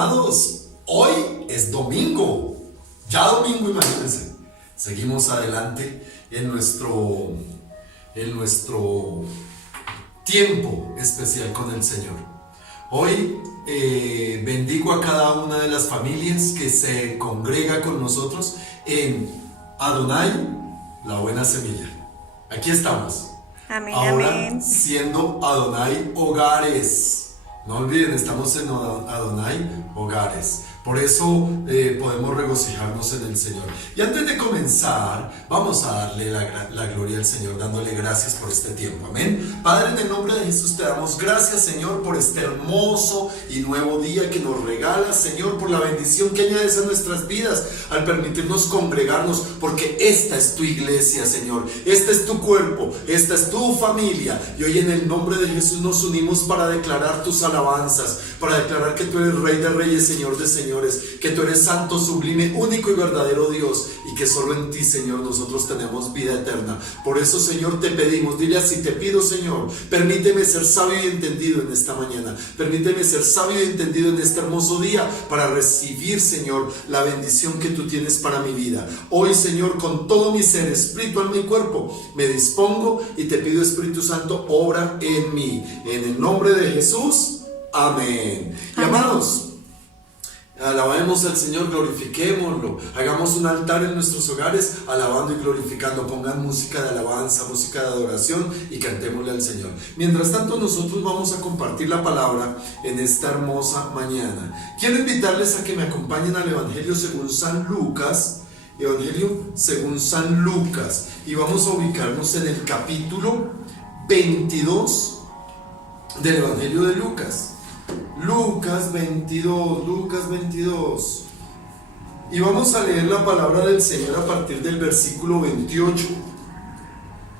amados, hoy es domingo, ya domingo, imagínense. Seguimos adelante en nuestro tiempo especial con el Señor. Hoy bendigo a cada una de las familias que se congrega con nosotros en Adonai, la buena semilla. Aquí estamos. Amén, ahora amén. siendo Adonai Hogares. No olviden, estamos en Adonai Hogares. Por eso podemos regocijarnos en el Señor. Y antes de comenzar, vamos a darle la gloria al Señor, dándole gracias por este tiempo. Amén. Padre, en el nombre de Jesús te damos gracias, Señor, por este hermoso y nuevo día que nos regalas, Señor, por la bendición que añades a nuestras vidas al permitirnos congregarnos, porque esta es tu iglesia, Señor. Este es tu cuerpo, esta es tu familia. Y hoy en el nombre de Jesús nos unimos para declarar tus alabanzas, para declarar que tú eres Rey de Reyes, Señor de Señores, que tú eres santo, sublime, único y verdadero Dios, y que solo en ti, Señor, nosotros tenemos vida eterna. Por eso, Señor, te pedimos, dile así: te pido, Señor, permíteme ser sabio y entendido en esta mañana, permíteme ser sabio y entendido en este hermoso día para recibir, Señor, la bendición que tú tienes para mi vida. Hoy, Señor, con todo mi ser, espíritu, alma y cuerpo, me dispongo y te pido, Espíritu Santo, obra en mí, en el nombre de Jesús, amén. Y amados, alabemos al Señor, glorifiquémoslo, hagamos un altar en nuestros hogares alabando y glorificando. Pongan música de alabanza, música de adoración y cantémosle al Señor. Mientras tanto, nosotros vamos a compartir la palabra en esta hermosa mañana. Quiero invitarles a que me acompañen al Evangelio según San Lucas. Evangelio según San Lucas, y vamos a ubicarnos en el capítulo 22 del Evangelio de Lucas. Lucas 22. Y vamos a leer la palabra del Señor a partir del versículo 28,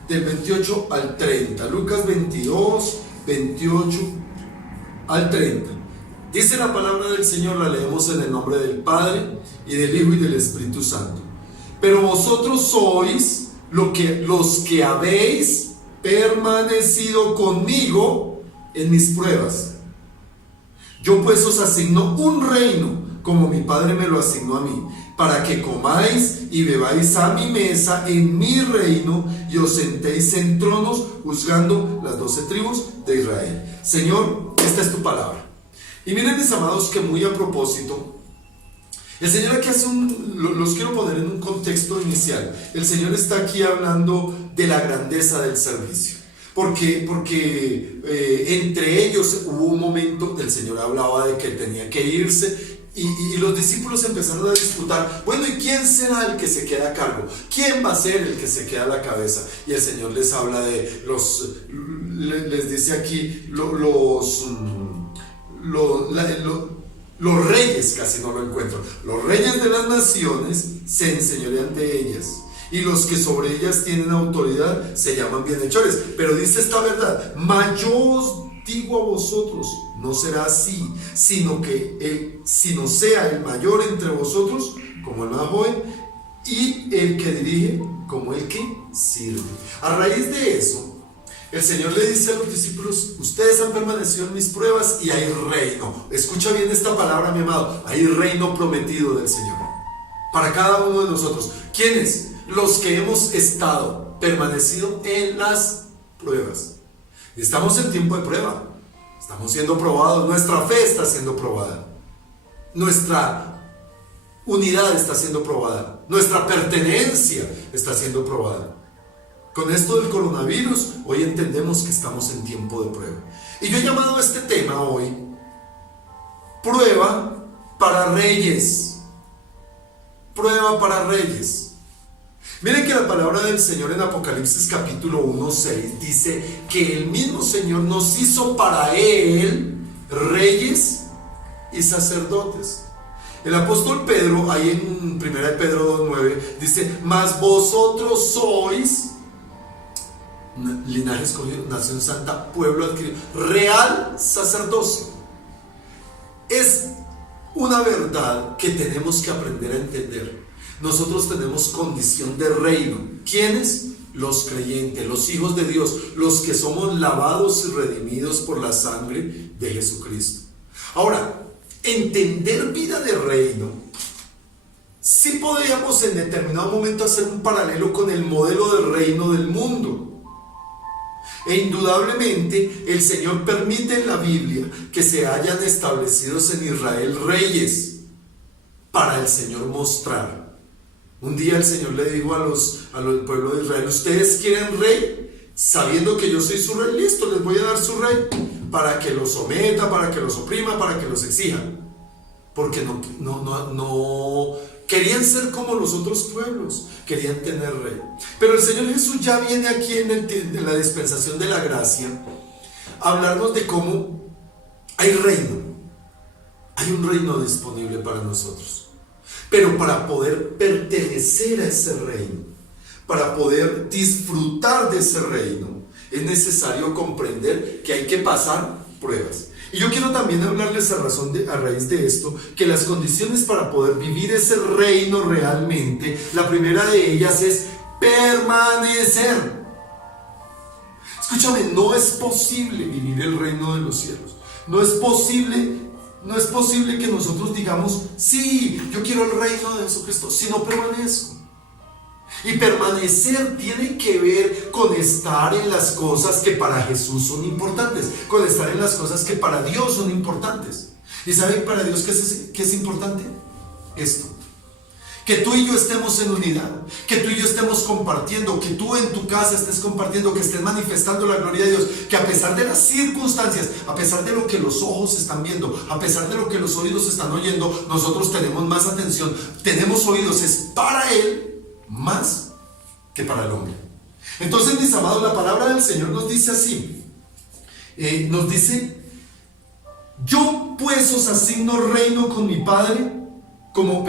del 28 al 30. Lucas 22, 28 al 30. Dice la palabra del Señor, la leemos en el nombre del Padre, y del Hijo, y del Espíritu Santo. Pero vosotros sois los que habéis permanecido conmigo en mis pruebas. Yo pues os asigno un reino, como mi Padre me lo asignó a mí, para que comáis y bebáis a mi mesa en mi reino, y os sentéis en tronos juzgando las 12 tribus de Israel. Señor, esta es tu palabra. Y miren, mis amados, que muy a propósito, el Señor aquí los quiero poner en un contexto inicial. El Señor está aquí hablando de la grandeza del servicio. Porque entre ellos hubo un momento, el Señor hablaba de que tenía que irse, y los discípulos empezaron a disputar: bueno, ¿y quién será el que se queda a cargo? ¿Quién va a ser el que se queda a la cabeza? Y el Señor les habla de les dice aquí los reyes, casi no lo encuentro, los reyes de las naciones se enseñorean de ellas, y los que sobre ellas tienen autoridad se llaman bienhechores. Pero dice esta verdad: mas yo os digo a vosotros, no será así, sino sea el mayor entre vosotros como el más joven, y el que dirige como el que sirve. A raíz de eso, el Señor le dice a los discípulos: ustedes han permanecido en mis pruebas y hay reino. Escucha bien esta palabra, mi amado: hay reino prometido del Señor para cada uno de nosotros. ¿Quiénes? Los que hemos permanecido en las pruebas. Estamos en tiempo de prueba, estamos siendo probados, nuestra fe está siendo probada, nuestra unidad está siendo probada, nuestra pertenencia está siendo probada. Con esto del coronavirus, hoy entendemos que estamos en tiempo de prueba. Y yo he llamado a este tema hoy: prueba para reyes. Prueba para reyes. Miren que la palabra del Señor en Apocalipsis capítulo 1:6 dice que el mismo Señor nos hizo para Él reyes y sacerdotes. El apóstol Pedro, ahí en 1 Pedro 2:9, dice: mas vosotros sois linaje escogido, nación santa, pueblo adquirido, real sacerdocio. Es una verdad que tenemos que aprender a entender. Nosotros tenemos condición de reino. ¿Quiénes? Los creyentes, los hijos de Dios, los que somos lavados y redimidos por la sangre de Jesucristo. Ahora, entender vida de reino, sí podríamos en determinado momento hacer un paralelo con el modelo del reino del mundo. E indudablemente el Señor permite en la Biblia que se hayan establecidos en Israel reyes para el Señor mostrar. Un día el Señor le dijo al pueblo de Israel: ¿ustedes quieren rey? Sabiendo que yo soy su rey, listo, les voy a dar su rey para que los someta, para que los oprima, para que los exija. Porque no querían ser como los otros pueblos, querían tener rey. Pero el Señor Jesús ya viene aquí en la dispensación de la gracia a hablarnos de cómo hay reino. Hay un reino disponible para nosotros. Pero para poder pertenecer a ese reino, para poder disfrutar de ese reino, es necesario comprender que hay que pasar pruebas. Y yo quiero también hablarles a raíz de esto, que las condiciones para poder vivir ese reino realmente, la primera de ellas es permanecer. Escúchame, no es posible vivir el reino de los cielos. No es posible que nosotros digamos: sí, yo quiero el reino de Jesucristo, si no permanezco. Y permanecer tiene que ver con estar en las cosas que para Jesús son importantes, con estar en las cosas que para Dios son importantes. ¿Y saben para Dios qué es importante? Esto: que tú y yo estemos en unidad, que tú y yo estemos compartiendo, que tú en tu casa estés compartiendo, que estés manifestando la gloria de Dios, que a pesar de las circunstancias, a pesar de lo que los ojos están viendo, a pesar de lo que los oídos están oyendo, nosotros tenemos más atención, tenemos oídos, es para Él más que para el hombre. Entonces, mis amados, la palabra del Señor nos dice así, nos dice: yo pues os asigno reino con mi Padre, como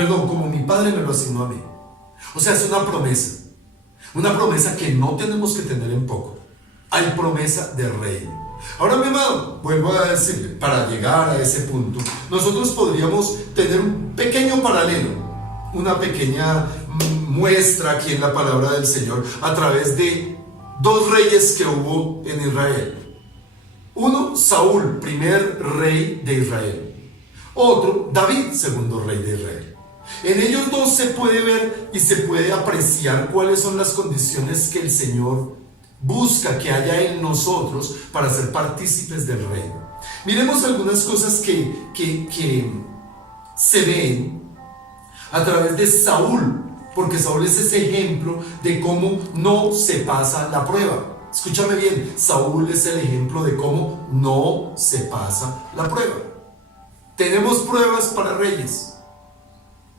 mi Padre me lo asignó a mí. O sea, es una promesa que no tenemos que tener en poco. Hay promesa de reino. Ahora, mi amado, vuelvo a decirle, para llegar a ese punto, nosotros podríamos tener un pequeño paralelo, una pequeña muestra aquí en la palabra del Señor a través de dos reyes que hubo en Israel. Uno, Saúl, primer rey de Israel. Otro, David, segundo rey de Israel. En ellos dos se puede ver y se puede apreciar cuáles son las condiciones que el Señor busca que haya en nosotros para ser partícipes del reino. Miremos algunas cosas que se ven a través de Saúl, porque Saúl es ese ejemplo de cómo no se pasa la prueba. Escúchame bien, Saúl es el ejemplo de cómo no se pasa la prueba. Tenemos pruebas para reyes.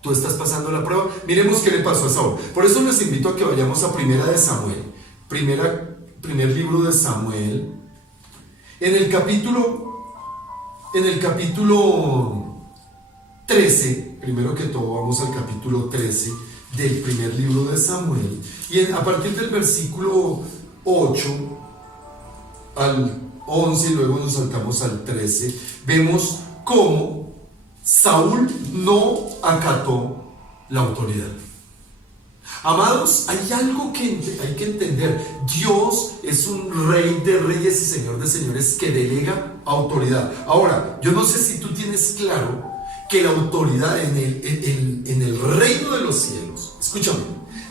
Tú estás pasando la prueba. Miremos qué le pasó a Saúl. Por eso les invito a que vayamos a Primera de Samuel. Primer libro de Samuel. En el capítulo 13, primero que todo vamos al capítulo 13 del primer libro de Samuel. Y a partir del versículo 8 al 11 y luego nos saltamos al 13, vemos cómo Saúl no acató la autoridad. Amados, hay algo que hay que entender. Dios es un rey de reyes y señor de señores que delega autoridad. Ahora, yo no sé si tú tienes claro que la autoridad en el reino de los cielos, escúchame,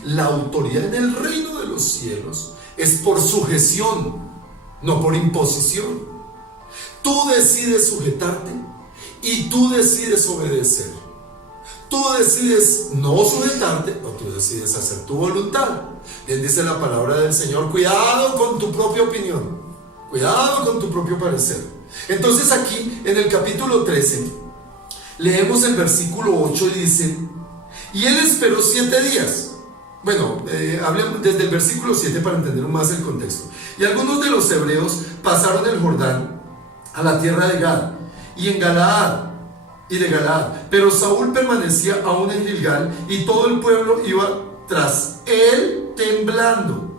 la autoridad en el reino de los cielos es por sujeción, no por imposición. Tú decides sujetarte y tú decides obedecer. Tú decides no sujetarte o tú decides hacer tu voluntad. Bien dice la palabra del Señor: cuidado con tu propia opinión, cuidado con tu propio parecer. Entonces aquí en el capítulo 13 leemos el versículo 8 y dice: y él esperó 7 días. Bueno, hablemos desde el versículo 7 para entender más el contexto. Y algunos de los hebreos pasaron el Jordán a la tierra de Gad y en Galaad y de Galaad, pero Saúl permanecía aún en Gilgal y todo el pueblo iba tras él temblando.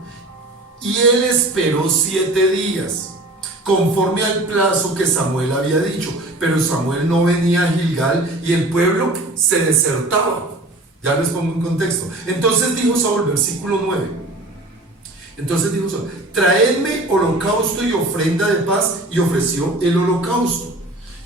Y él esperó 7 días, conforme al plazo que Samuel había dicho, pero Samuel no venía a Gilgal y el pueblo se desertaba. Ya les pongo un contexto. Entonces dijo Saúl, versículo 9. Entonces dijo Saúl: traedme holocausto y ofrenda de paz, y ofreció el holocausto.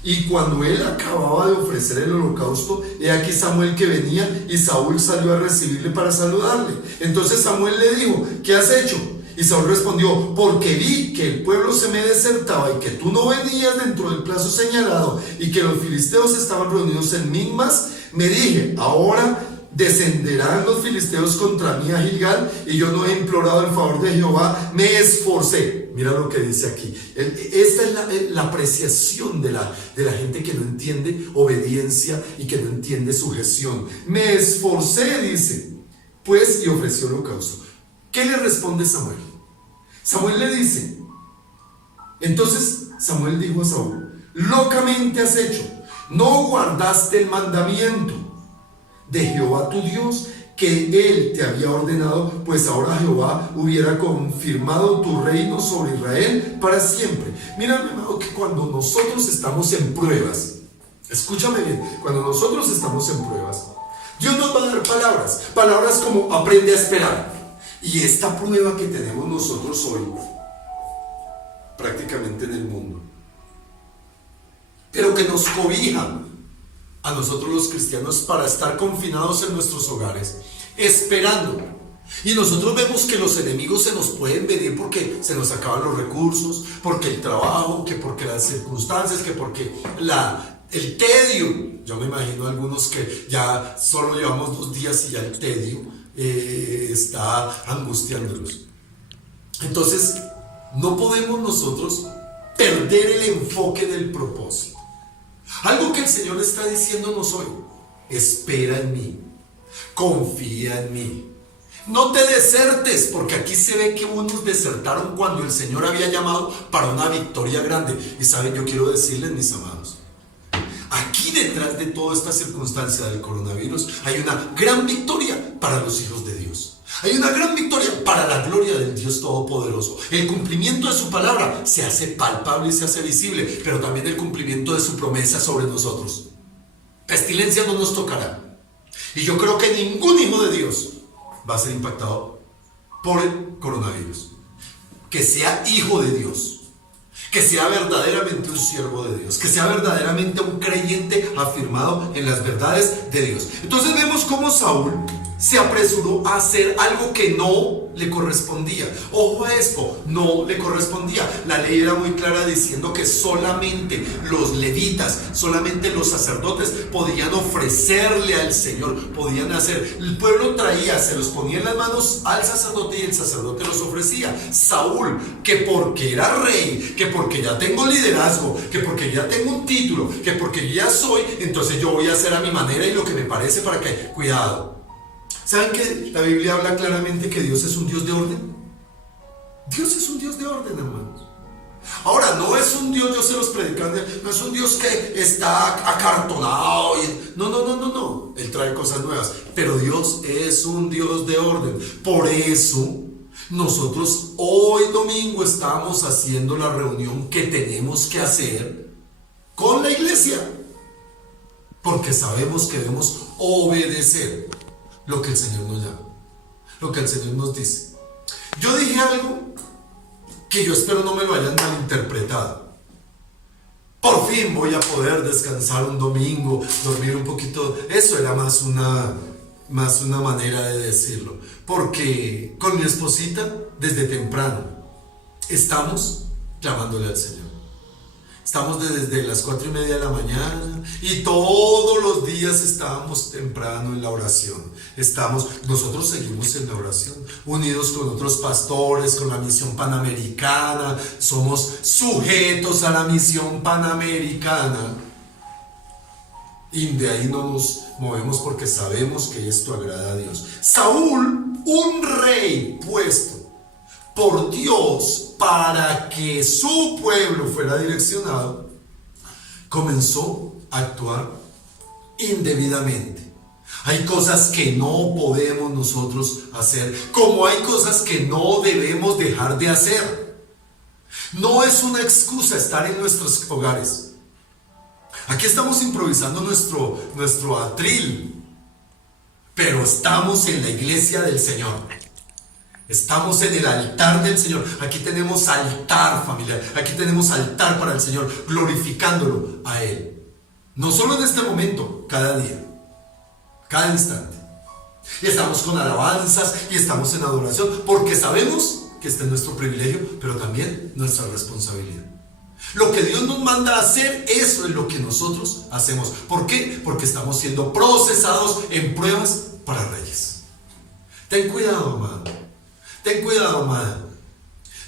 Y cuando él acababa de ofrecer el holocausto, he aquí Samuel que venía, y Saúl salió a recibirle para saludarle. Entonces Samuel le dijo: ¿qué has hecho? Y Saúl respondió: porque vi que el pueblo se me desertaba y que tú no venías dentro del plazo señalado y que los filisteos estaban reunidos en Migmas, me dije: ahora descenderán los filisteos contra mí a Gilgal, y yo no he implorado el favor de Jehová, me esforcé. Mira lo que dice aquí. Esta es la apreciación de la gente que no entiende obediencia y que no entiende sujeción. Me esforcé, dice, pues, y ofreció holocausto. ¿Qué le responde Samuel? Samuel le dice, entonces Samuel dijo a Saúl: locamente has hecho, no guardaste el mandamiento de Jehová tu Dios que él te había ordenado, pues ahora Jehová hubiera confirmado tu reino sobre Israel para siempre. Mira, mi hermano, que cuando nosotros estamos en pruebas, escúchame bien, cuando nosotros estamos en pruebas, Dios nos va a dar palabras como: aprende a esperar. Y esta prueba que tenemos nosotros hoy, prácticamente en el mundo, pero que nos cobija a nosotros los cristianos para estar confinados en nuestros hogares, esperando. Y nosotros vemos que los enemigos se nos pueden venir porque se nos acaban los recursos, porque el trabajo, que porque las circunstancias, que porque el tedio. Yo me imagino a algunos que ya solo llevamos 2 días y ya el tedio está angustiándolos. Entonces, no podemos nosotros perder el enfoque del propósito. Algo que el Señor está diciéndonos hoy: espera en mí, confía en mí, no te desertes, porque aquí se ve que unos desertaron cuando el Señor había llamado para una victoria grande. Y saben, yo quiero decirles, mis amados, aquí detrás de toda esta circunstancia del coronavirus hay una gran victoria para los hijos de Dios. Hay una gran victoria para la gloria del Dios Todopoderoso. El cumplimiento de su palabra se hace palpable y se hace visible, pero también el cumplimiento de su promesa sobre nosotros. Pestilencia no nos tocará. Y yo creo que ningún hijo de Dios va a ser impactado por el coronavirus. Que sea hijo de Dios, que sea verdaderamente un siervo de Dios, que sea verdaderamente un creyente afirmado en las verdades de Dios. Entonces vemos cómo Saúl se apresuró a hacer algo que no le correspondía. Ojo a esto, no le correspondía. La ley era muy clara diciendo que solamente los levitas, solamente los sacerdotes podían ofrecerle al Señor, podían hacer. El pueblo traía, se los ponía en las manos al sacerdote y el sacerdote los ofrecía. Saúl, que porque era rey, que porque ya tengo liderazgo, que porque ya tengo un título, que porque ya soy, entonces yo voy a hacer a mi manera y lo que me parece para que, cuidado. ¿Saben que la Biblia habla claramente que Dios es un Dios de orden? Dios es un Dios de orden, hermanos. Ahora, no es un Dios, yo se los predicantes, no es un Dios que está acartonado. No. Él trae cosas nuevas. Pero Dios es un Dios de orden. Por eso, nosotros hoy domingo estamos haciendo la reunión que tenemos que hacer con la iglesia. Porque sabemos que debemos obedecer lo que el Señor nos llama, lo que el Señor nos dice. Yo dije algo que yo espero no me lo hayan malinterpretado. Por fin voy a poder descansar un domingo, dormir un poquito. Eso era más una manera de decirlo. Porque con mi esposita, desde temprano, estamos clamándole al Señor. Estamos desde las 4:30 de la mañana y todos los días estábamos temprano en la oración. Nosotros seguimos en la oración, unidos con otros pastores, con la misión panamericana. Somos sujetos a la misión panamericana. Y de ahí no nos movemos porque sabemos que esto agrada a Dios. Saúl, un rey puesto por Dios para que su pueblo fuera direccionado, comenzó a actuar indebidamente. Hay cosas que no podemos nosotros hacer, como hay cosas que no debemos dejar de hacer. No es una excusa estar en nuestros hogares. Aquí estamos improvisando nuestro atril, pero estamos en la iglesia del Señor. Estamos en el altar del Señor. Aquí tenemos altar familiar. Aquí tenemos altar para el Señor, glorificándolo a Él. No solo en este momento, cada día, cada instante. Y estamos con alabanzas y estamos en adoración, porque sabemos que este es nuestro privilegio, pero también nuestra responsabilidad. Lo que Dios nos manda a hacer, eso es lo que nosotros hacemos. ¿Por qué? Porque estamos siendo procesados en pruebas para reyes. Ten cuidado, amado. Ten cuidado, amada.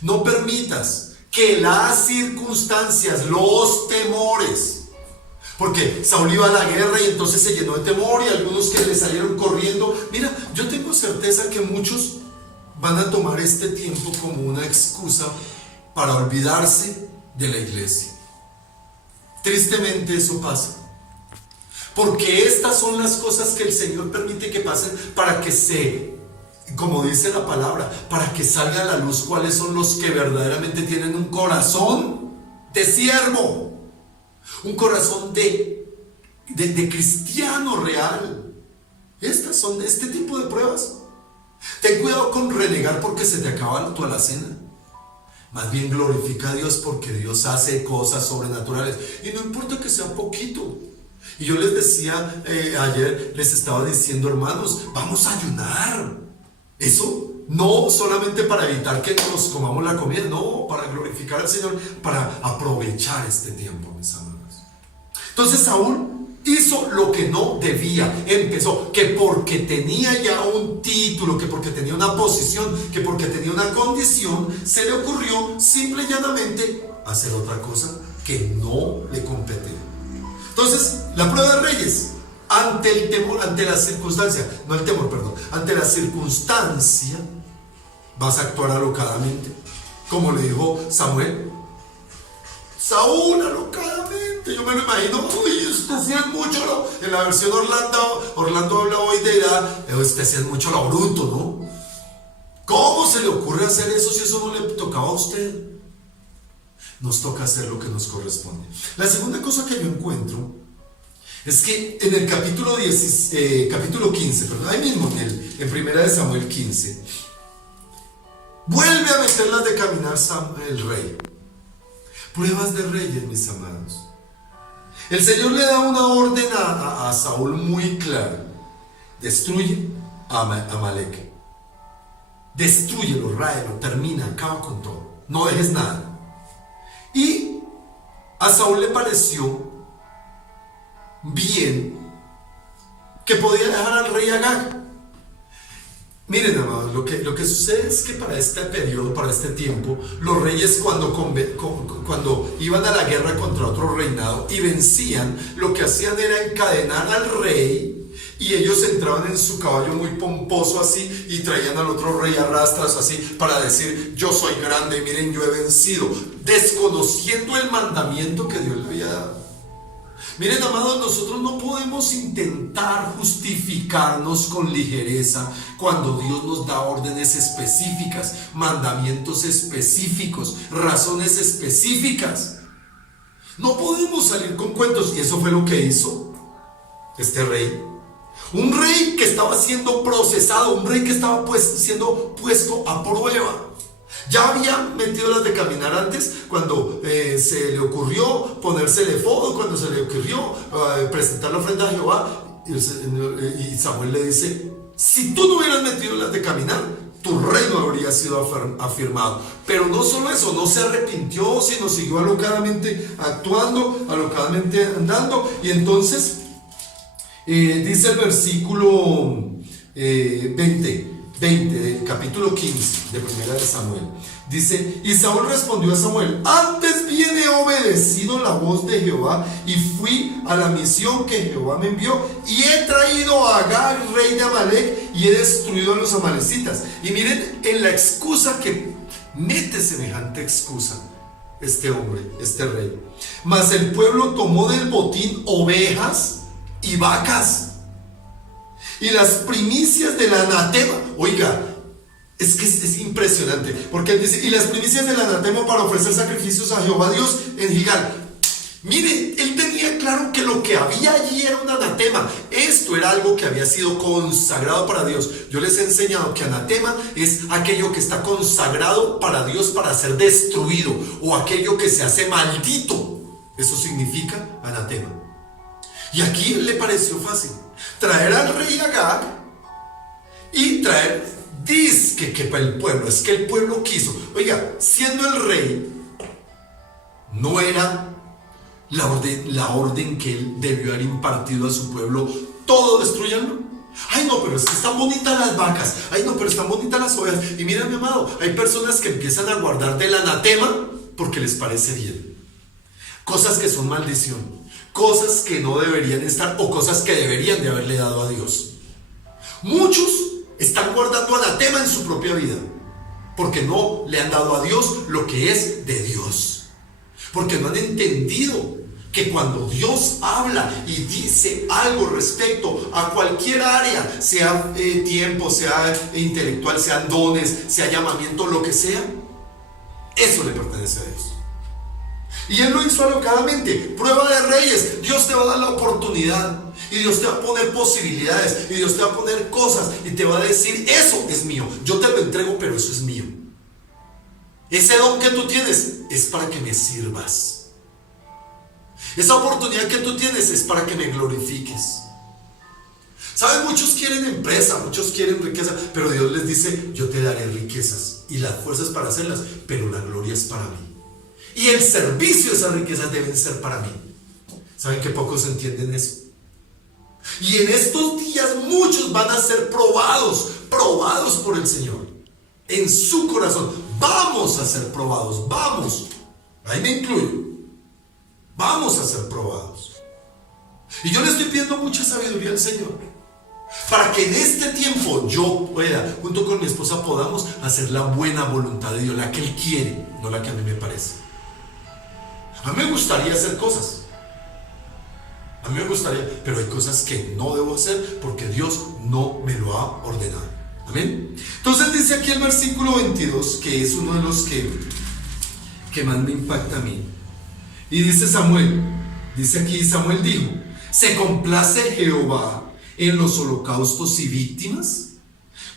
No permitas que las circunstancias, los temores, porque Saúl iba a la guerra y entonces se llenó de temor, y algunos que le salieron corriendo. Mira, yo tengo certeza que muchos van a tomar este tiempo como una excusa para olvidarse de la iglesia. Tristemente eso pasa, porque estas son las cosas que el Señor permite que pasen para que como dice la palabra, para que salga a la luz cuáles son los que verdaderamente tienen un corazón de siervo, un corazón de cristiano real. Estas son este tipo de pruebas. Ten cuidado con renegar porque se te acaba tu alacena. Más bien glorifica a Dios, porque Dios hace cosas sobrenaturales, y no importa que sea poquito. Y yo les decía, ayer les estaba diciendo, hermanos, vamos a ayunar. Eso no solamente para evitar que nos comamos la comida, no, para glorificar al Señor, para aprovechar este tiempo, mis amados. Entonces Saúl hizo lo que no debía. Empezó que porque tenía ya un título, que porque tenía una posición, que porque tenía una condición, se le ocurrió simple y llanamente hacer otra cosa que no le competía. Entonces, la prueba de reyes, ante el temor, ante la circunstancia, no el temor, perdón, ante la circunstancia, vas a actuar alocadamente, como le dijo Samuel. Saúl alocadamente, yo me lo imagino, uy, usted hacía mucho, en la versión Orlando habla hoy de edad, usted hacía mucho lo bruto, ¿no? ¿Cómo se le ocurre hacer eso si eso no le tocaba a usted? Nos toca hacer lo que nos corresponde. La segunda cosa que yo encuentro es que en el capítulo 15, perdón, ahí mismo en primera de Samuel 15, vuelve a meterlas de caminar el rey. Pruebas de reyes, mis amados. El Señor le da una orden a Saúl muy clara: destruye a Amalek, destrúyelo, ráelo, termina, acaba con todo, no dejes nada. Y a Saúl le pareció bien que podía dejar al rey Agag. Miren, amados, lo que sucede es que para este periodo, para este tiempo, los reyes cuando iban a la guerra contra otro reinado y vencían, lo que hacían era encadenar al rey, y ellos entraban en su caballo muy pomposo así y traían al otro rey a rastras así para decir: yo soy grande, miren, yo he vencido, desconociendo el mandamiento que Dios le había dado. Miren, amados, nosotros no podemos intentar justificarnos con ligereza cuando Dios nos da órdenes específicas, mandamientos específicos, razones específicas. No podemos salir con cuentos, y eso fue lo que hizo este rey. Un rey que estaba siendo procesado, un rey que estaba siendo puesto a prueba. Ya había metido las de caminar antes, cuando se le ocurrió ponerse el efodo, cuando se le ocurrió presentar la ofrenda a Jehová, y Samuel le dice: si tú no hubieras metido las de caminar, tu reino habría sido afirmado. Pero no solo eso, no se arrepintió, sino siguió alocadamente actuando, alocadamente andando. Y entonces dice el versículo 20 del capítulo 15 de primera de Samuel, dice: y Saúl respondió a Samuel: antes bien he obedecido la voz de Jehová, y fui a la misión que Jehová me envió, y he traído a Agag, rey de Amalek, y he destruido a los amalecitas. Y miren en la excusa que mete, semejante excusa este hombre, este rey: mas el pueblo tomó del botín ovejas y vacas, y las primicias del anatema. Oiga, es que es impresionante, porque él dice: y las primicias del anatema para ofrecer sacrificios a Jehová Dios en Gilgal. Mire, él tenía claro que lo que había allí era un anatema. Esto era algo que había sido consagrado para Dios. Yo les he enseñado que anatema es aquello que está consagrado para Dios para ser destruido, o aquello que se hace maldito. Eso significa anatema. Y aquí le pareció fácil traer al rey Agag y traer, dizque que para el pueblo, es que el pueblo quiso. Oiga, siendo el rey, no era la orden que él debió haber impartido a su pueblo, todo destruyanlo. Ay no, pero es que están bonitas las vacas, ay no, pero están bonitas las ovejas. Y mira, mi amado, hay personas que empiezan a guardar del anatema porque les parece bien, cosas que son maldición, cosas que no deberían estar, o cosas que deberían de haberle dado a Dios. Muchos están guardando anatema en su propia vida porque no le han dado a Dios lo que es de Dios, porque no han entendido que cuando Dios habla y dice algo respecto a cualquier área, sea tiempo, sea intelectual, sean dones, sea llamamiento, lo que sea, eso le pertenece a Dios. Y él lo hizo alocadamente. Prueba de reyes, Dios te va a dar la oportunidad, y Dios te va a poner posibilidades, y Dios te va a poner cosas, y te va a decir, eso es mío, yo te lo entrego, pero eso es mío. Ese don que tú tienes es para que me sirvas. Esa oportunidad que tú tienes es para que me glorifiques. ¿Saben? Muchos quieren empresa, muchos quieren riqueza, pero Dios les dice, yo te daré riquezas y las fuerzas para hacerlas, pero la gloria es para mí. Y el servicio de esas riquezas deben ser para mí. ¿Saben que pocos entienden eso? Y en estos días muchos van a ser probados por el Señor. En su corazón, vamos a ser probados, vamos. Ahí me incluyo. Vamos a ser probados. Y yo le estoy pidiendo mucha sabiduría al Señor, para que en este tiempo yo pueda, junto con mi esposa, podamos hacer la buena voluntad de Dios, la que Él quiere, no la que a mí me parece. A mí me gustaría hacer cosas. A mí me gustaría, pero hay cosas que no debo hacer porque Dios no me lo ha ordenado. Amén. Entonces dice aquí el versículo 22, que es uno de los que más me impacta a mí. Y dice Samuel dijo, ¿se complace Jehová en los holocaustos y víctimas,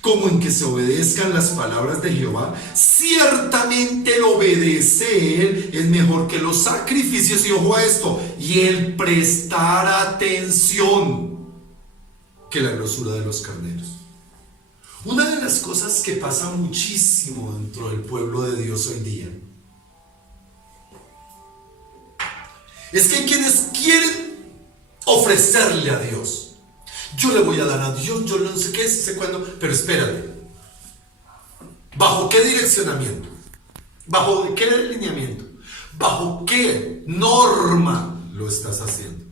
como en que se obedezcan las palabras de Jehová? Ciertamente el obedecer es mejor que los sacrificios, y ojo a esto, y el prestar atención que la grosura de los carneros. Una de las cosas que pasa muchísimo dentro del pueblo de Dios hoy día es que hay quienes quieren ofrecerle a Dios. Yo le voy a dar a Dios, yo no sé qué, si sé cuándo, pero espérate. ¿Bajo qué direccionamiento? ¿Bajo qué alineamiento? ¿Bajo qué norma lo estás haciendo?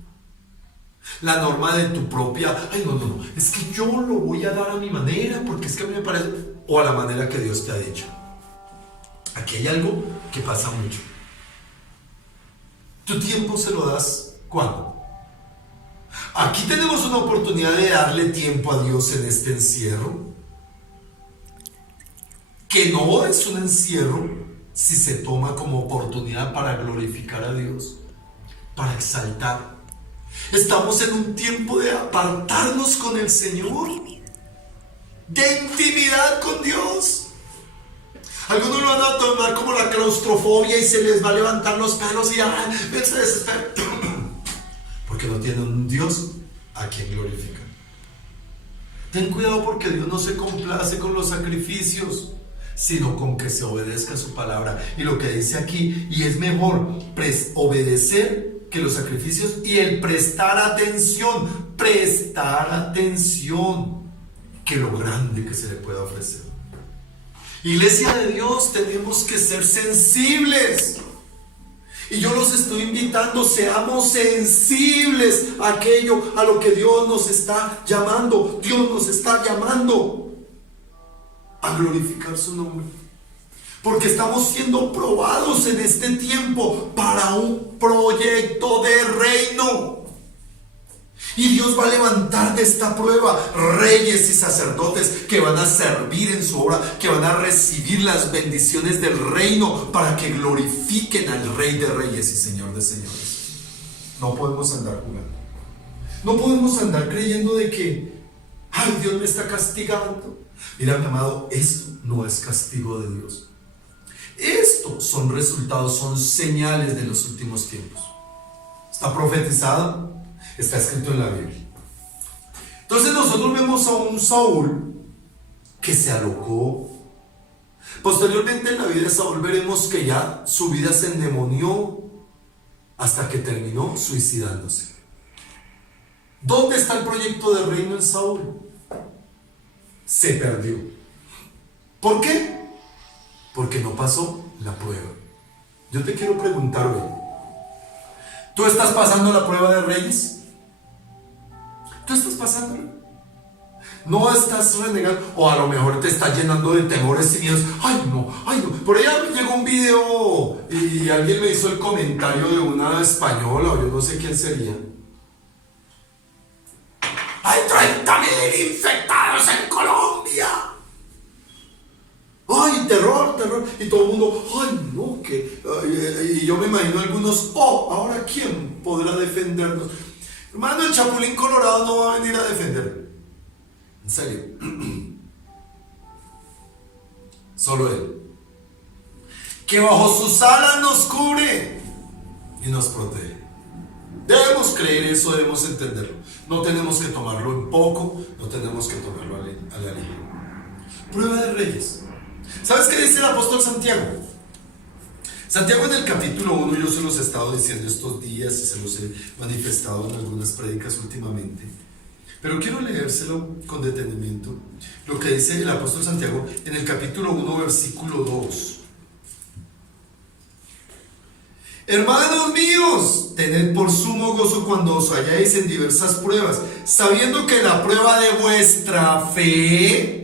La norma de tu propia, ay no, es que yo lo voy a dar a mi manera, porque es que a mí me parece, o a la manera que Dios te ha dicho. Aquí hay algo que pasa mucho. ¿Tu tiempo se lo das cuándo? Aquí tenemos una oportunidad de darle tiempo a Dios en este encierro, que no es un encierro si se toma como oportunidad para glorificar a Dios, para exaltar. Estamos en un tiempo de apartarnos con el Señor, de intimidad con Dios. Algunos lo van a tomar como la claustrofobia y se les va a levantar los pelos y se desesperan, porque no tienen un Dios a quien glorificar. Ten cuidado, porque Dios no se complace con los sacrificios, sino con que se obedezca su palabra. Y lo que dice aquí, y es mejor obedecer que los sacrificios, y el prestar atención que lo grande que se le pueda ofrecer. Iglesia de Dios, tenemos que ser sensibles. Y yo los estoy invitando, seamos sensibles a lo que Dios nos está llamando. Dios nos está llamando a glorificar su nombre, porque estamos siendo probados en este tiempo para un proyecto de reino. Y Dios va a levantar de esta prueba reyes y sacerdotes que van a servir en su obra, que van a recibir las bendiciones del reino para que glorifiquen al Rey de Reyes y Señor de Señores. No podemos andar jugando. No podemos andar creyendo de que, ay, Dios me está castigando. Mira, mi amado, esto no es castigo de Dios. Estos son resultados, son señales de los últimos tiempos. Está profetizado, está escrito en la Biblia. Entonces nosotros vemos a un Saúl que se alocó. Posteriormente en la vida de Saúl veremos que ya su vida se endemonió hasta que terminó suicidándose. ¿Dónde está el proyecto de reino en Saúl? Se perdió. ¿Por qué? Porque no pasó la prueba. Yo te quiero preguntar hoy, ¿tú estás pasando la prueba de reyes? ¿Tú estás pasándola? No estás renegando, o a lo mejor te está llenando de temores y miedos. Ay no. Por ahí llegó un video y alguien me hizo el comentario de una española, o yo no sé quién sería. Hay 30.000 infectados en Colombia. Ay, terror. Y todo el mundo, ay no, que... y yo me imagino algunos, ahora ¿quién podrá defendernos? Hermano, el Chapulín Colorado no va a venir a defender. En serio. Solo Él. Que bajo sus alas nos cubre y nos protege. Debemos creer eso, debemos entenderlo. No tenemos que tomarlo en poco, no tenemos que tomarlo a la ligera. Prueba de reyes. ¿Sabes qué dice el apóstol Santiago? Santiago en el capítulo 1, yo se los he estado diciendo estos días y se los he manifestado en algunas prédicas últimamente. Pero quiero leérselo con detenimiento. Lo que dice el apóstol Santiago en el capítulo 1, versículo 2. Hermanos míos, tened por sumo gozo cuando os halláis en diversas pruebas, sabiendo que la prueba de vuestra fe,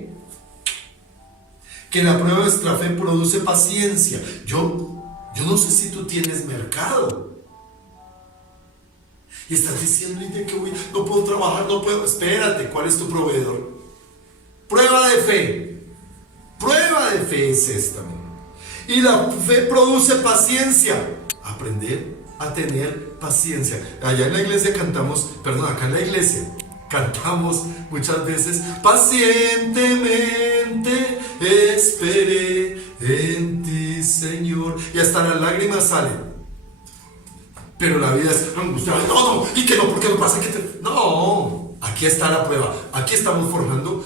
produce paciencia. Yo no sé si tú tienes mercado y estás diciendo, no puedo trabajar, no puedo. Espérate, ¿cuál es tu proveedor? Prueba de fe es esta. Y la fe produce paciencia. Aprender a tener paciencia. Allá en la iglesia acá en la iglesia cantamos muchas veces: pacientemente esperé en ti, Señor. Y hasta las lágrimas salen. Pero la vida es angustiada. ¿Y qué no? ¿Por qué no pasa? No, aquí está la prueba. Aquí estamos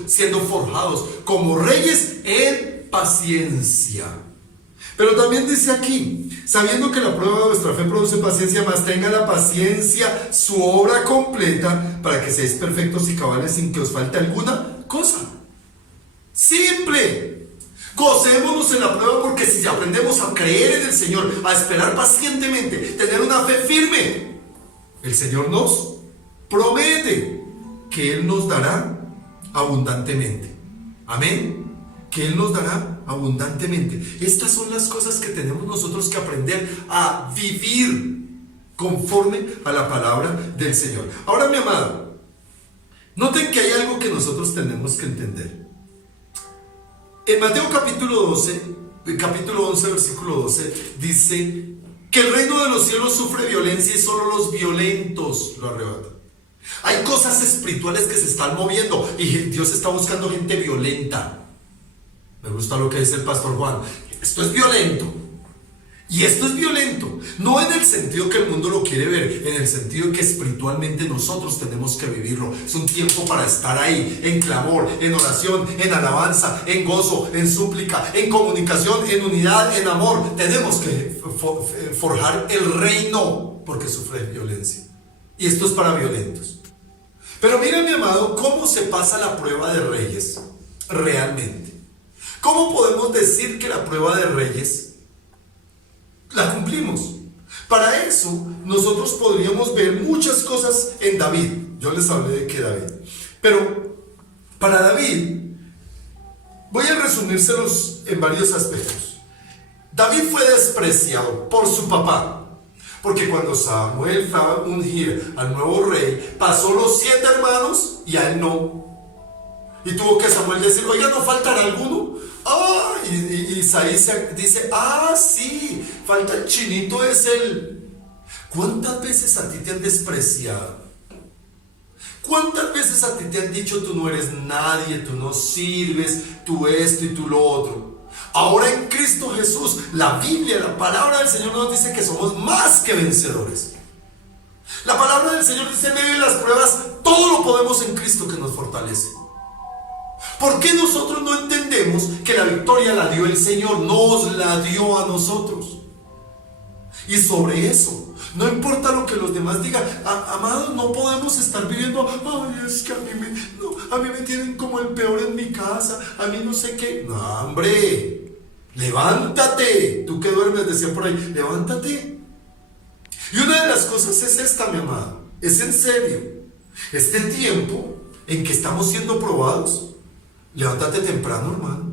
siendo forjados como reyes en paciencia. Pero también dice aquí, sabiendo que la prueba de vuestra fe produce paciencia, mas tenga la paciencia su obra completa, para que seáis perfectos y cabales sin que os falte alguna cosa. Simple. Gocémonos en la prueba, porque si aprendemos a creer en el Señor, a esperar pacientemente, tener una fe firme, el Señor nos promete que Él nos dará abundantemente. Amén. Que Él nos dará abundantemente. Estas son las cosas que tenemos nosotros que aprender a vivir conforme a la palabra del Señor. Ahora, mi amado, noten que hay algo que nosotros tenemos que entender. En Mateo capítulo 11, versículo 12, dice que el reino de los cielos sufre violencia y solo los violentos lo arrebatan. Hay cosas espirituales que se están moviendo y Dios está buscando gente violenta. Me gusta lo que dice el pastor Juan. Esto es violento. Y esto es violento. No en el sentido que el mundo lo quiere ver, en el sentido que espiritualmente nosotros tenemos que vivirlo. Es un tiempo para estar ahí, en clamor, en oración, en alabanza, en gozo, en súplica, en comunicación, en unidad, en amor. Tenemos que forjar el reino, porque sufre violencia. Y esto es para violentos. Pero mira, mi amado, cómo se pasa la prueba de reyes realmente. ¿Cómo podemos decir que la prueba de reyes la cumplimos? Para eso, nosotros podríamos ver muchas cosas en David. Yo les hablé de que David. Pero para David, voy a resumírselos en varios aspectos. David fue despreciado por su papá. Porque cuando Samuel fue a ungir al nuevo rey, pasó los 7 hermanos y a él no. Y tuvo que Samuel decir, oiga, ¿no faltará alguno? Y Isaías dice, sí, falta el chinito, es él. ¿Cuántas veces a ti te han despreciado? ¿Cuántas veces a ti te han dicho tú no eres nadie, tú no sirves, tú esto y tú lo otro? Ahora en Cristo Jesús, la Biblia, la palabra del Señor nos dice que somos más que vencedores. La palabra del Señor dice en medio de las pruebas, todo lo podemos en Cristo que nos fortalece. ¿Por qué nosotros no entendemos que la victoria la dio el Señor, nos la dio a nosotros? Y sobre eso, no importa lo que los demás digan, amados, no podemos estar viviendo, ay, es que a mí me tienen como el peor en mi casa, a mí no sé qué. No, hombre, levántate, tú que duermes, decía por ahí, levántate. Y una de las cosas es esta, mi amado, es en serio, este tiempo en que estamos siendo probados, levántate temprano, hermano.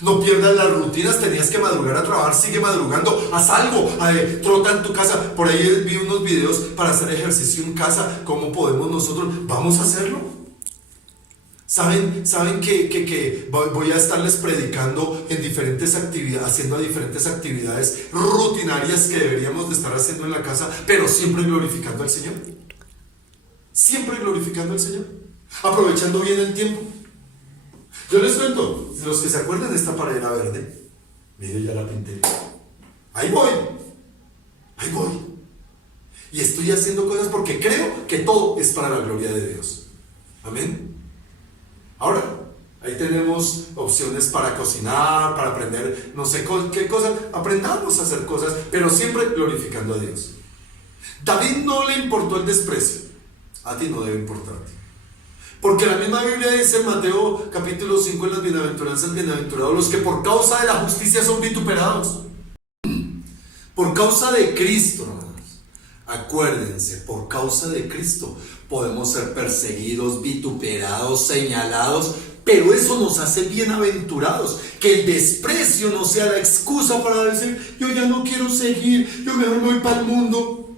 No pierdas las rutinas, tenías que madrugar a trabajar, sigue madrugando, haz algo, trota en tu casa. Por ahí vi unos videos para hacer ejercicio en casa, ¿cómo podemos nosotros? Vamos a hacerlo. ¿Saben que voy a estarles predicando en diferentes actividades, haciendo diferentes actividades rutinarias que deberíamos de estar haciendo en la casa, pero siempre glorificando al Señor? Siempre glorificando al Señor, aprovechando bien el tiempo. Yo les cuento, los que se acuerdan de esta pared verde, mire, ya la pinté. Ahí voy. Y estoy haciendo cosas porque creo que todo es para la gloria de Dios. Amén. Ahora, ahí tenemos opciones para cocinar, para aprender, no sé qué cosas. Aprendamos a hacer cosas, pero siempre glorificando a Dios. David no le importó el desprecio. A ti no debe importarte. Porque la misma Biblia dice en Mateo capítulo 5 en las bienaventuranzas, bienaventurados los que por causa de la justicia son vituperados. Por causa de Cristo, hermanos. Acuérdense, por causa de Cristo podemos ser perseguidos, vituperados, señalados, pero eso nos hace bienaventurados. Que el desprecio no sea la excusa para decir, yo ya no quiero seguir, yo mejor me voy para el mundo.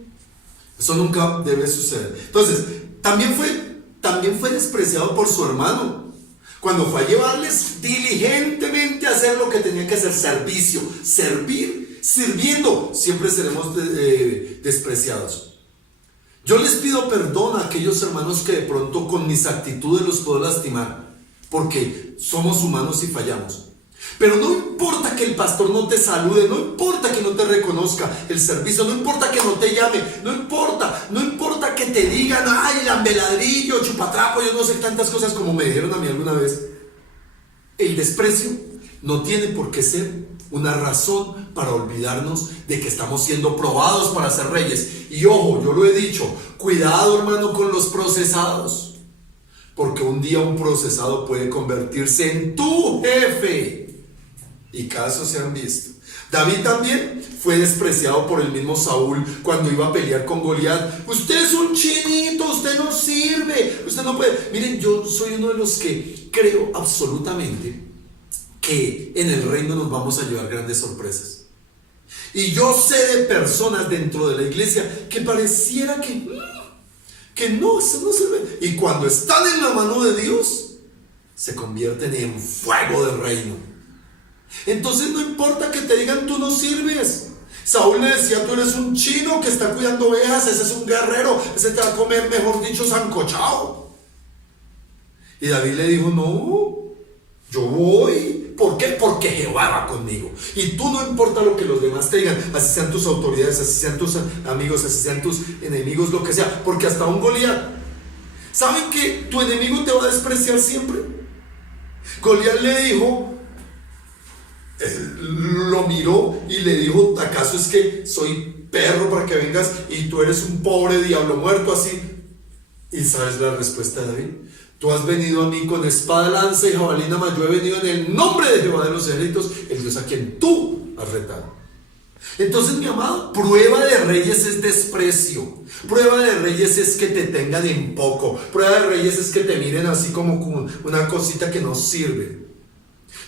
Eso nunca debe suceder. Entonces, también fue despreciado por su hermano cuando fue a llevarles diligentemente a hacer lo que tenía que hacer, servicio, sirviendo, siempre seremos despreciados. Yo les pido perdón a aquellos hermanos que de pronto con mis actitudes los puedo lastimar, porque somos humanos y fallamos. Pero no importa que el pastor no te salude, no importa que no te reconozca el servicio, no importa que no te llame, no importa que te digan, ay, lambeladrillo, chupatrapo, yo no sé tantas cosas como me dijeron a mí alguna vez. El desprecio no tiene por qué ser una razón para olvidarnos de que estamos siendo probados para ser reyes. Y ojo, yo lo he dicho, cuidado, hermano, con los procesados, porque un día un procesado puede convertirse en tu jefe. Y casos se han visto. David también fue despreciado por el mismo Saúl cuando iba a pelear con Goliat. Usted es un chinito, usted no sirve, usted no puede. Miren, yo soy uno de los que creo absolutamente que en el reino nos vamos a llevar grandes sorpresas. Y yo sé de personas dentro de la iglesia que pareciera que no sirven. Y cuando están en la mano de Dios, se convierten en fuego del reino. Entonces no importa que te digan tú no sirves. Saúl le decía, tú eres un chino que está cuidando ovejas, ese es un guerrero, ese te va a comer, mejor dicho, sancochado. Y David le dijo, no, yo voy. ¿Por qué? Porque Jehová va conmigo. Y tú, no importa lo que los demás te digan, así sean tus autoridades, así sean tus amigos, así sean tus enemigos, lo que sea, porque hasta un Goliat, ¿saben que tu enemigo te va a despreciar siempre? Goliat le dijo, lo miró y le dijo, ¿acaso es que soy perro para que vengas y tú eres un pobre diablo muerto así? ¿Y sabes la respuesta de David? Tú has venido a mí con espada, lanza y jabalina, mas yo he venido en el nombre de Jehová de los ejércitos, el Dios a quien tú has retado. Entonces, mi amado, prueba de reyes es desprecio. Prueba de reyes es que te tengan en poco. Prueba de reyes es que te miren así como una cosita que no sirve.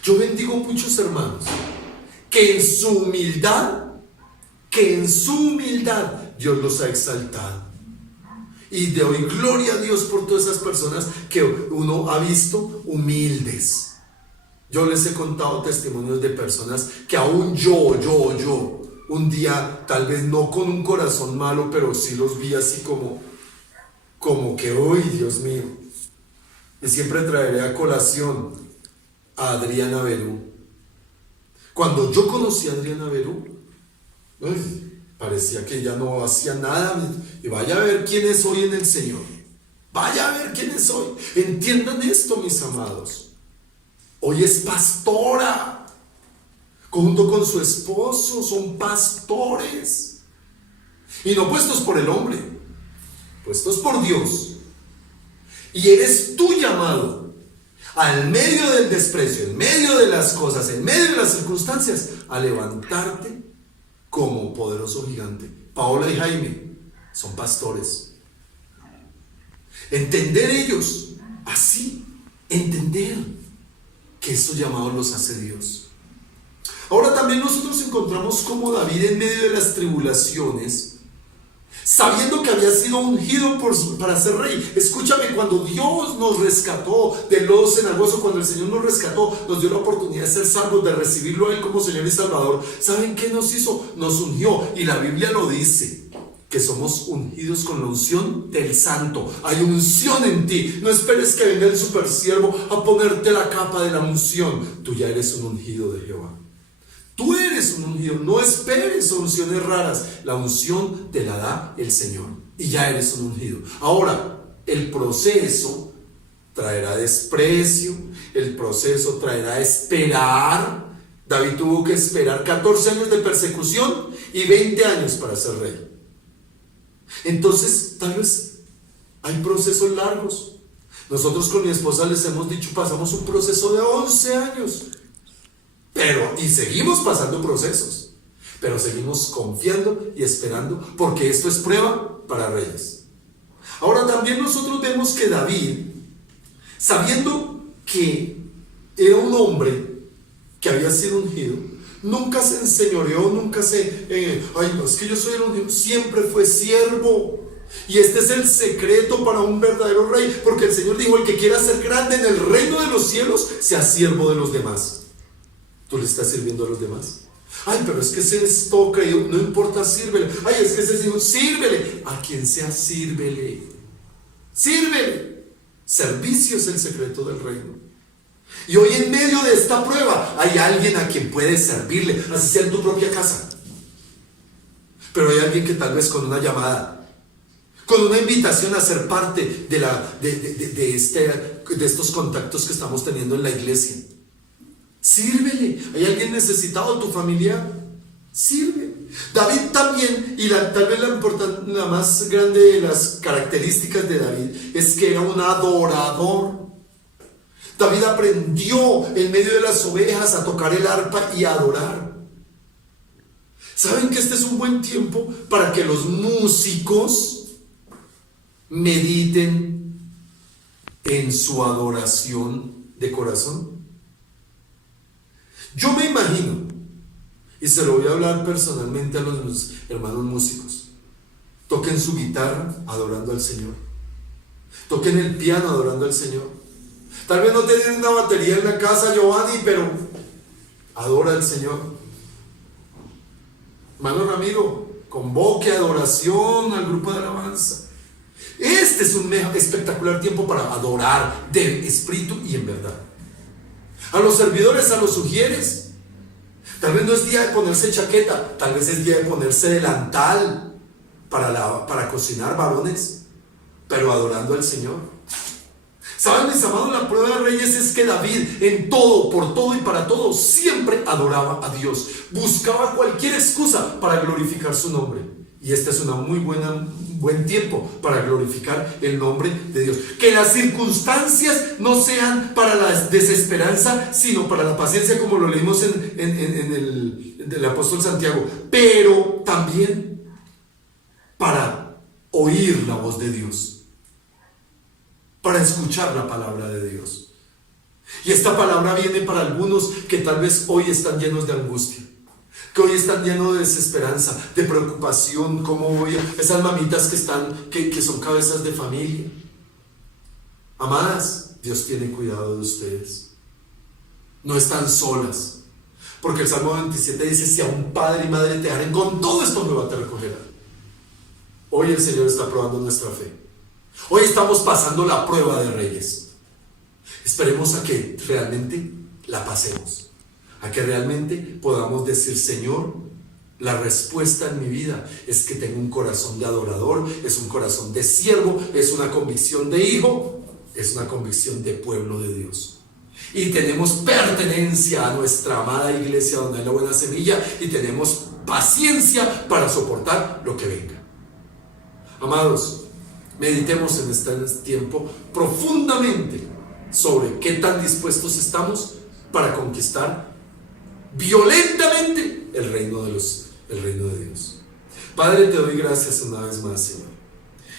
Yo bendigo a muchos hermanos que en su humildad Dios los ha exaltado. Y doy gloria a Dios por todas esas personas que uno ha visto humildes. Yo les he contado testimonios de personas que aún yo un día, tal vez no con un corazón malo, pero sí los vi así como que, uy, Dios mío. Y siempre traeré a colación a Adriana Berú. Cuando yo conocí a Adriana Berú, parecía que ella no hacía nada. Y vaya a ver quién es hoy en el Señor. Vaya a ver quién es hoy. Entiendan esto, mis amados. Hoy es pastora. Junto con su esposo son pastores. Y no puestos por el hombre, puestos por Dios. Y eres tú llamado, al medio del desprecio, en medio de las cosas, en medio de las circunstancias, a levantarte como poderoso gigante. Paola y Jaime son pastores. Entender ellos, así, entender que estos llamados los hace Dios. Ahora también nosotros encontramos como David en medio de las tribulaciones, sabiendo que había sido ungido para ser rey. Escúchame, cuando Dios nos rescató del lodo cenagoso, cuando el Señor nos rescató, nos dio la oportunidad de ser salvos, de recibirlo a Él como Señor y Salvador. ¿Saben qué nos hizo? Nos ungió, y la Biblia lo dice, que somos ungidos con la unción del Santo. Hay unción en ti. No esperes que venga el supersiervo a ponerte la capa de la unción. Tú ya eres un ungido de Jehová. Tú eres un ungido, no esperes unciones raras. La unción te la da el Señor y ya eres un ungido. Ahora, el proceso traerá desprecio, el proceso traerá esperar. David tuvo que esperar 14 años de persecución y 20 años para ser rey. Entonces, tal vez hay procesos largos. Nosotros con mi esposa les hemos dicho, pasamos un proceso de 11 años. Y seguimos pasando procesos, pero seguimos confiando y esperando, porque esto es prueba para reyes. Ahora también nosotros vemos que David, sabiendo que era un hombre que había sido ungido, nunca se enseñoreó, nunca ay, no, es que yo soy el ungido, siempre fue siervo. Y este es el secreto para un verdadero rey, porque el Señor dijo, el que quiera ser grande en el reino de los cielos, sea siervo de los demás. ¿Tú le estás sirviendo a los demás? Ay, pero es que ese es todo creído. No importa, sírvele. Ay, es que ese es hijo, sírvele. A quien sea, sírvele. Sírvele. Servicio es el secreto del reino. Y hoy en medio de esta prueba hay alguien a quien puedes servirle, así sea en tu propia casa. Pero hay alguien que tal vez con una llamada, con una invitación a ser parte de estos contactos que estamos teniendo en la iglesia, sírvele. Hay alguien necesitado en tu familia, sirve. David también, y tal vez la más grande de las características de David es que era un adorador. David aprendió en medio de las ovejas a tocar el arpa y a adorar. ¿Saben que este es un buen tiempo para que los músicos mediten en su adoración de corazón? Yo me imagino, y se lo voy a hablar personalmente a los hermanos músicos, toquen su guitarra adorando al Señor, toquen el piano adorando al Señor. Tal vez no tienen una batería en la casa, Giovanni, pero adora al Señor. Hermano Ramiro, convoque adoración al grupo de alabanza. Este es un espectacular tiempo para adorar de espíritu y en verdad. A los servidores, a los ujieres, tal vez no es día de ponerse chaqueta, tal vez es día de ponerse delantal para cocinar, varones, pero adorando al Señor. ¿Saben, mis amados? La prueba de reyes es que David en todo, por todo y para todo siempre adoraba a Dios, buscaba cualquier excusa para glorificar su nombre. Y este es un buen tiempo para glorificar el nombre de Dios. Que las circunstancias no sean para la desesperanza, sino para la paciencia, como lo leímos en el apóstol Santiago. Pero también para oír la voz de Dios, para escuchar la palabra de Dios. Y esta palabra viene para algunos que tal vez hoy están llenos de angustia, que hoy están llenos de desesperanza, de preocupación. ¿Cómo voy a esas mamitas que son cabezas de familia? Amadas, Dios tiene cuidado de ustedes. No están solas. Porque el Salmo 27 dice: si a un padre y madre te dejaren, con todo esto nuevo te recogerán. Hoy el Señor está probando nuestra fe. Hoy estamos pasando la prueba de Reyes. Esperemos a que realmente la pasemos, a que realmente podamos decir: Señor, la respuesta en mi vida es que tengo un corazón de adorador, es un corazón de siervo, es una convicción de hijo, es una convicción de pueblo de Dios. Y tenemos pertenencia a nuestra amada iglesia donde hay la buena semilla, y tenemos paciencia para soportar lo que venga. Amados, meditemos en este tiempo profundamente sobre qué tan dispuestos estamos para conquistar violentamente el reino de Dios. Padre, te doy gracias una vez más, Señor,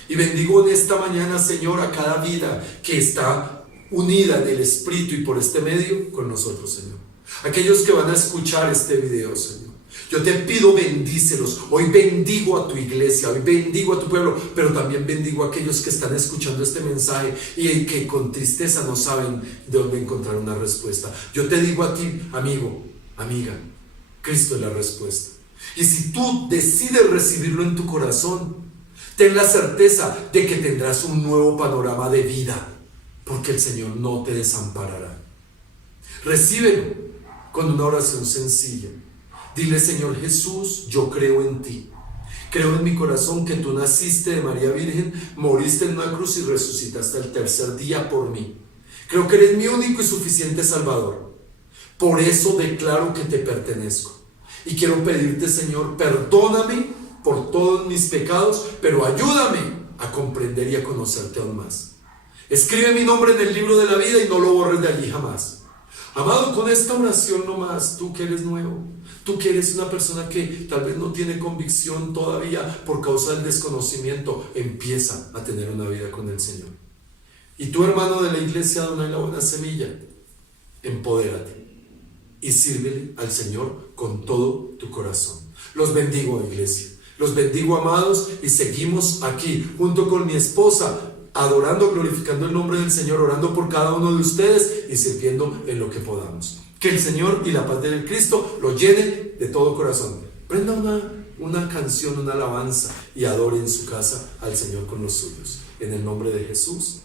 y bendigo en esta mañana, Señor, a cada vida que está unida en el Espíritu y por este medio con nosotros, Señor. Aquellos que van a escuchar este video, Señor, yo te pido, bendícelos. Hoy bendigo a tu iglesia, hoy bendigo a tu pueblo, pero también bendigo a aquellos que están escuchando este mensaje y que con tristeza no saben de dónde encontrar una respuesta. Yo te digo a ti, amigo, amiga, Cristo es la respuesta. Y si tú decides recibirlo en tu corazón, ten la certeza de que tendrás un nuevo panorama de vida, porque el Señor no te desamparará. Recíbelo con una oración sencilla. Dile: Señor Jesús, yo creo en ti. Creo en mi corazón que tú naciste de María Virgen, moriste en una cruz y resucitaste el tercer día por mí. Creo que eres mi único y suficiente Salvador. Por eso declaro que te pertenezco. Y quiero pedirte, Señor, perdóname por todos mis pecados, pero ayúdame a comprender y a conocerte aún más. Escribe mi nombre en el libro de la vida y no lo borres de allí jamás. Amado, con esta oración nomás, tú que eres nuevo, tú que eres una persona que tal vez no tiene convicción todavía por causa del desconocimiento, empieza a tener una vida con el Señor. Y tú, hermano de la iglesia donde hay la buena semilla, empodérate y sírvele al Señor con todo tu corazón. Los bendigo, iglesia. Los bendigo, amados, y seguimos aquí junto con mi esposa, adorando, glorificando el nombre del Señor, orando por cada uno de ustedes y sirviendo en lo que podamos. Que el Señor y la paz del Cristo lo llenen de todo corazón. Prenda una canción, una alabanza y adore en su casa al Señor con los suyos. En el nombre de Jesús.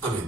Amén.